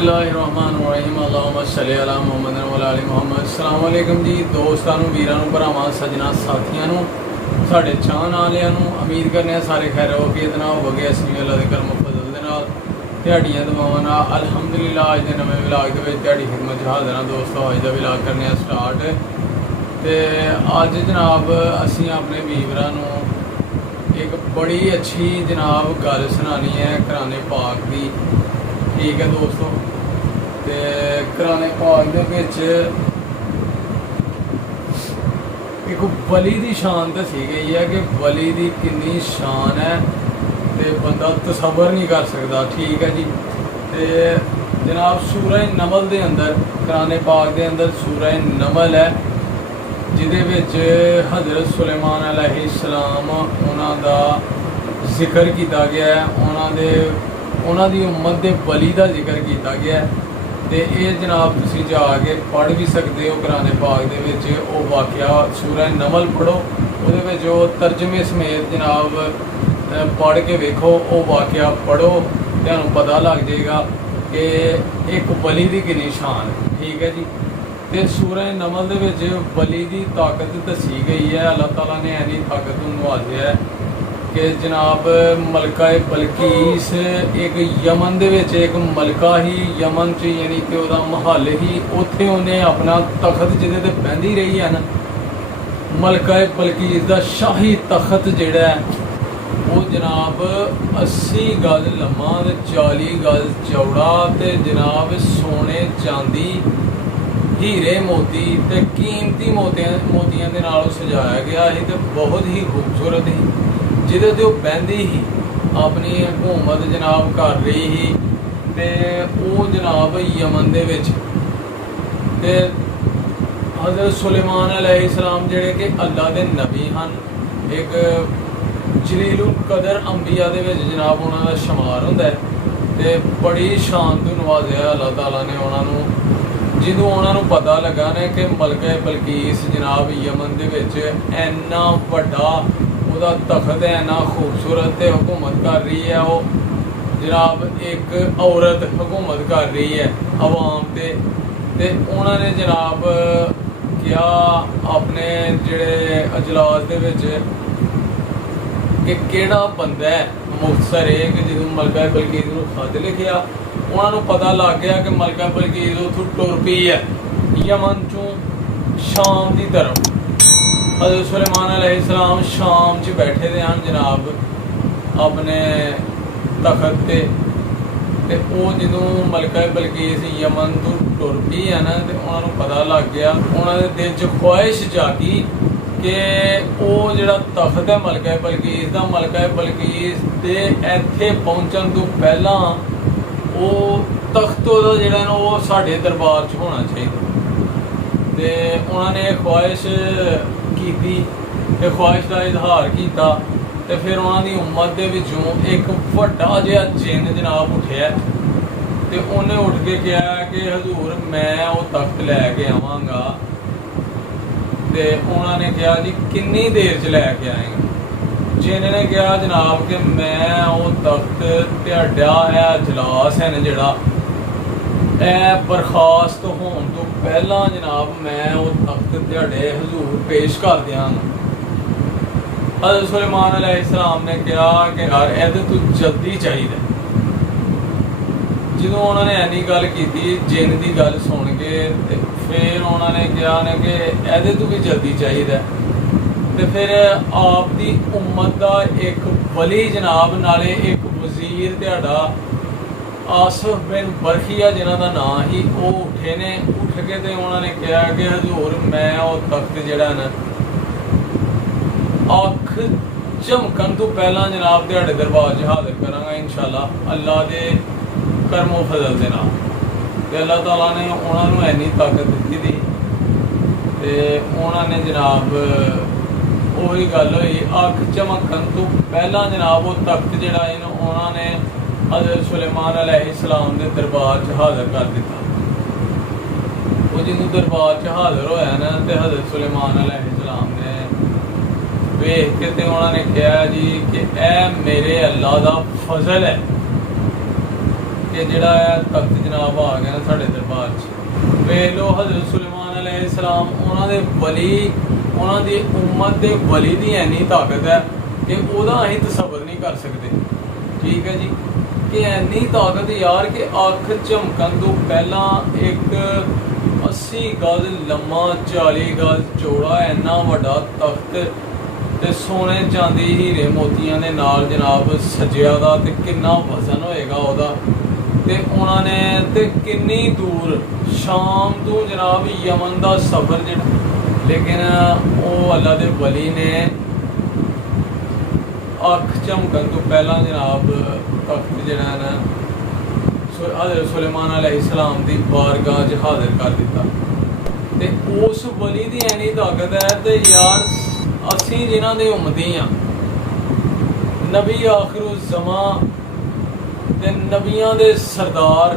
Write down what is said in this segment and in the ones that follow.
बिस्मिल्लाहिर्रहमानिर्रहीम अल्लाहुम्मा सल्ली अला मुहम्मद व अला आलि मुहम्मद। अस्सलाम वालेकुम जी दोस्तों, वीरां, भरावां, सजना, साथियां, साडे चाहण वालियां, उम्मीद करने सारे खैर होगे ना होगे। असली अल्लाह दे करम फजल दे नाल तुहाडीआं दुआवां नाल अल्हम्दुलिल्लाह अज दे नवें व्लॉग दे विच तुहाडी खिदमत च हाज़र हां। दोस्तों अज दा व्लॉग करने स्टार्ट ते अज जनाब असीं अपने वीरां नूं एक बड़ी अच्छी जनाब गल सुनानी है कुरान पाक दी। ठीक है दोस्तों, तो कुरान पाक दे विच एक वली दी शान दसी गई है कि वली दी कितनी शान है तो बंदा तसव्वुर नहीं कर सकता। ठीक है जी, तो जनाब सूरह नमल दे अंदर कुरान पाक दे अंदर सूरह नमल है जिहदे विच हज़रत सुलेमान अलैहिस्सलाम उन्हां दा जिक्र किया गया है, उन्हां दी उम्मत दे वली का जिक्र किया गया है। तो ये जनाब तुसीं जाके पढ़ भी सकते हो कुरान पाक दे विच वो वाक़या सूरह नमल पढ़ो, उहदे विच वो तर्जमे समेत जनाब पढ़ के वेखो, वो वाक़या पढ़ो, तुहानूं पता लग जाएगा कि एक वली दी कितनी शान। ठीक है जी, तो सूरह नमल दे विच वली दी ताकत दसी गई है। अल्लाह ताला ने ऐनी ताकत नूं नवाजिया है कि जनाब मलका बलकीस एक यमन दे विच एक मलका ही यमन च, यानी कि वह महल ही, उत्थे उन्हें अपना तखत जिहदे ते बहिंदी रही है ना, मलका बलकीस का शाही तखत जिहड़ा है वो जनाब 80 गज लम्मा ते 40 गज चौड़ा ते जनाब सोने चांदी हीरे मोती ते कीमती मोतियां दे नाल सजाया गया ही ते बहुत ही खूबसूरत ही, जिहदे ते बहंदी ही अपनी हुकूमत जनाब कर रही ही। ते वो जनाब यमन दे विच ते हज़रत सुलेमान अलैहिस्सलाम जिहड़े कि अल्लाह दे नबी हन, एक जलीलुल कदर अंबिया दे विच जनाब उन्हां दा शुमार हुंदा है। ते बड़ी शान तो नवाजिया अल्लाह ताला ने उन्हां नूं, जिदों उन्हां नूं पता लगा ने कि मलका बलकीस जनाब यमन दे विच इन्ना वड्डा ਉਹਦਾ तखत है ना खूबसूरत हुकूमत कर रही है, वो जनाब एक औरत हुकूमत कर रही है अवाम ते उन्होंने जनाब क्या अपने जेड़े अजलास दे विच कि केड़ा बंदा है मुख्तसर है कि जो मलका बलकीस नूं खत लिखिया, उन्होंने पता लग गया कि मलका बलकीस उथों टुर पई है यमन चों शाम की तरफ। हज़रत सुलेमान अलैहिस्सलाम शाम च बैठे दे हैं जनाब अपने तखत ते वो जो मलका बलकीस यमन तो टुर पई है ना, तो उन्होंने पता लग गया, उन्होंने दिल च ख्वाहिश जागी कि वो जो तखत है मलका बलकीस का, मलका बलकीस के इत्थे पहुँचन तो पहला वो तख्त वो जोड़ा ना वो साढ़े दरबार च होना चाहिए। तो उन्होंने ख्वाहिश की, ख्वाहिश का इजहार किया, तो फिर उन्होंने उम्मत के विचों एक वड्डा जिहा जिन जनाब उठिया, तो उन्हें उठ के कहा कि हजूर मैं वो तख्त लैके आवांगा। तो उन्होंने कहा जी कितनी देर च लैके आएंगे। जिन ने कहा जनाब कि मैं वो तख्त तुहाडा है अजलास है ना जिहड़ा बरखास्त होने तो पहला जनाब मैं वो तख्त तुहाडे हजूर पेश कर दियांगा। हज़रत सुलेमान अलैहिस्सलाम ने कहा कि यार इहदे तो जल्दी चाहिए। जो उन्होंने इन्नी गल की जिन की गल सुन के फिर उन्होंने कहा ने कि इहदे तो भी जल्दी चाहिए। तो फिर आप दी उम्मत का एक वली जनाब नाले एक वजीर तुहाडा आसफ बिन बरखिया जिन्हों का नाम ही, वो उठे ने, उठ के तो उन्होंने कहा कि हजूर मैं वो तख्त जड़ा ना अख झमकन तो पहला जनाब तुहाडे दरबार च हाजिर करांगा इंशाअल्लाह अल्लाह के करमो फजल दे नाल। ते अल्लाह ताला ने उन्होंने इन्नी ताकत दी थी, तो उन्होंने जनाब वही गल हुई अख झमकन तो पहला जनाब वो तख्त जड़ा उन्होंने हज़रत सुलेमान अलैहिस्सलाम के दरबार च हाजिर कर दिता। वो जो दरबार च हाजिर होया ना, तो हज़रत सुलेमान अलैहिस्सलाम ने वेख के ते उन्होंने कहा जी कि ए मेरे अल्लाह का फजल है कि जिहड़ा है तख्त जनाब आ गया ना साडे दरबार च। वेख लो हज़रत सुलेमान अलैहिस्सलाम उन्हां दे वली, उन्हां दी उम्मत दे वली दी इन्नी ताकत है कि ओहदा असीं तसव्वुर नहीं कर सकते। ठीक है जी, कि इन्नी ताकत यार कि अख झमकन तो पहला एक 80 गज लम्मा 40 गज चौड़ा इन्ना वड्डा तख्त ते सोने चांदी हीरे मोतियां दे नाल जनाब सजिया दा, ते किन्ना वजन होएगा ओहदा। ते उन्होंने ते किन्नी दूर शाम तो जनाब यमन दा सफर जिहड़ा, लेकिन वो अल्लाह दे वली ने अख झमकन तो पहला जनाब तख्त जिहड़ा ना हज़रत सुलेमान अलैहिस्सलाम दी बारगाह च हाज़र कर दिता। ते उस वली दी इन्नी ताकत है ते यार असी जिन्हां दे उम्मती हाँ, नबी आखिरुज़्ज़मा ते नबियां दे सरदार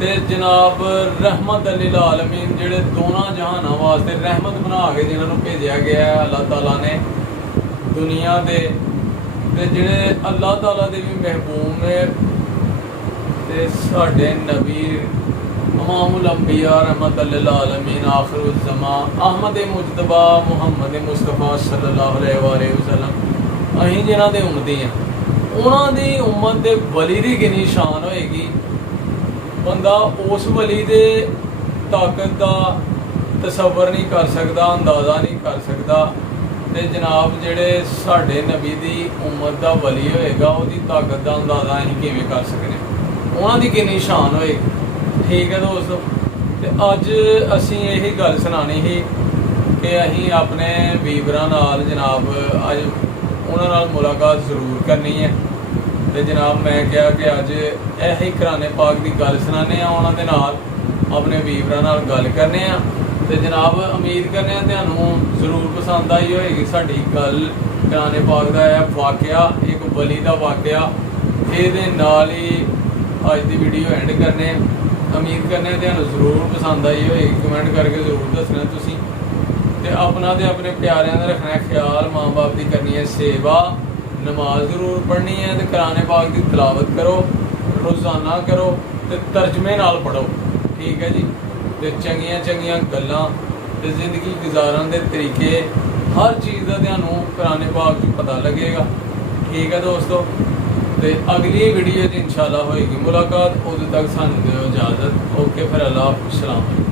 ते जनाब रहमत लिल आलमीन जिहड़े दोनों जहानां वास्ते रहमत बना के जिन्होंने भेजा गया है अल्लाह ताला ने दुनिया दे, ते जिहड़े अल्लाह ताला दे भी महबूब ने ते साडे नबी इमामुल अंबिया रहमत लिल आलमीन आखिरुज़्ज़मा अहमद मुजतबा मुहम्मद मुस्तफ़ा सल्लल्लाहु अलैहि वसल्लम अहीं जिन्हां दे उम्मती हैं, उन्हां दी उम्मत दे वली दी किन्नी शान होएगी। बंदा उस वली दे ताकत दा तसव्वुर नहीं कर सकदा, अंदाज़ा नहीं कर सकदा। ते जनाब जिहड़े साडे नबी दी उम्मत दा वली होएगा ओहदी ताकत दा अंदाज़ा अहीं किवें कर सकने, उन्हां दी किन्नी शान होएगी। ठीक है दोस्तों, ते अज असीं यही गल सुनानी ही कि असीं अपने वीवरां नाल जनाब अज उन्हां नाल मुलाकात जरूर करनी है। ते जनाब मैं कहा कि अज यही कुरान पाक की गल सुनाने उन्हां दे नाल अपने वीवरां नाल गल करने आ। ते जनाब उम्मीद करने तुहानूं जरूर पसंद आई होएगी साडी गल कुरान पाक दा वाकया, एक वली दा वाकया। इहदे नाल ही अज दी वीडियो एंड करने। उम्मीद करने तुहानूं जरूर पसंद आई होएगी, कमेंट करके जरूर दसना तुसीं। ते अपना ते अपने प्यारिਆਂ ਦਾ रखना ख्याल, माँ बाप की करनी है सेवा, नमाज जरूर पढ़नी है, तो कुरान पाक की तिलावत करो, रोज़ाना करो, तो तर्जमे नाल पढ़ो। ठीक है जी, तो चंगियां चंगियां गल्लां ते जिंदगी गुजारन दे तरीके हर चीज़ का तुहानूं कुरान पाक च पता लगेगा। ठीक है दोस्तों, तो अगली वीडियो इंशाल्लाह होएगी मुलाकात, उदों तक सानूं दिओ इजाज़त। ओके फिर अल्लाह हाफ़िज़।